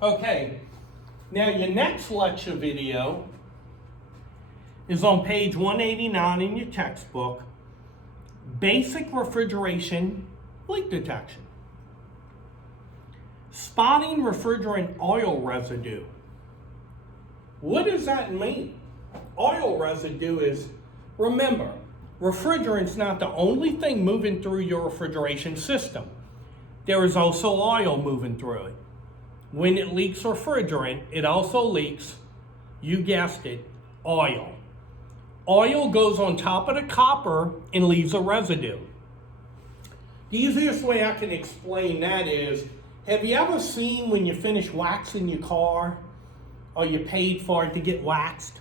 Okay, now your next lecture video is on page 189 in your textbook, Basic Refrigeration Leak Detection. Spotting refrigerant oil residue. What does that mean? Oil residue is, remember, refrigerant's not the only thing moving through your refrigeration system. There is also oil moving through it. When it leaks refrigerant, it also leaks, you guessed it, oil. Oil goes on top of the copper and leaves a residue. The easiest way I can explain that is, have you ever seen when you finish waxing your car, or you paid for it to get waxed,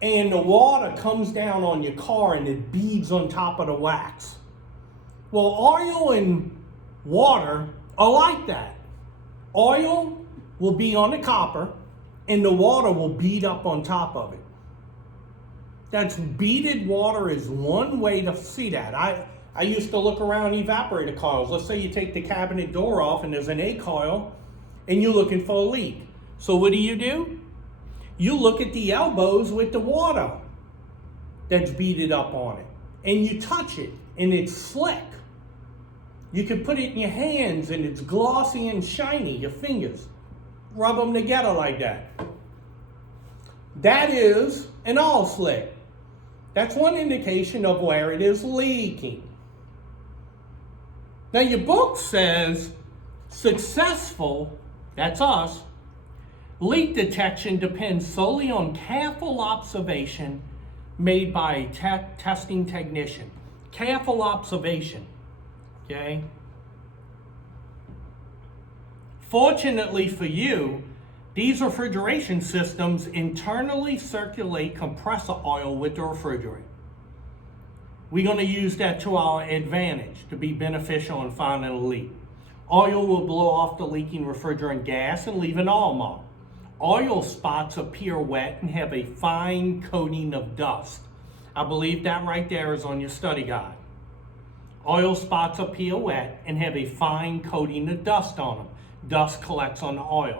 and the water comes down on your car and it beads on top of the wax? Well, oil and water are like that. Oil will be on the copper and the water will bead up on top of it. That's beaded water is one way to see that. I used to look around evaporator coils. Let's say you take the cabinet door off and there's an A coil and you're looking for a leak. So what do? You look at the elbows with the water that's beaded up on it. And you touch it and it's slick. You can put it in your hands and it's glossy and shiny, your fingers. Rub them together like that. That is an oil slick. That's one indication of where it is leaking. Now your book says successful, that's us, leak detection depends solely on careful observation made by a testing technician. Careful observation, okay? Fortunately for you, these refrigeration systems internally circulate compressor oil with the refrigerant. We're going to use that to our advantage to be beneficial in finding a leak. Oil will blow off the leaking refrigerant gas and leave an oil mark. Oil spots appear wet and have a fine coating of dust. I believe that right there is on your study guide. Oil spots appear wet and have a fine coating of dust on them. Dust collects on the oil.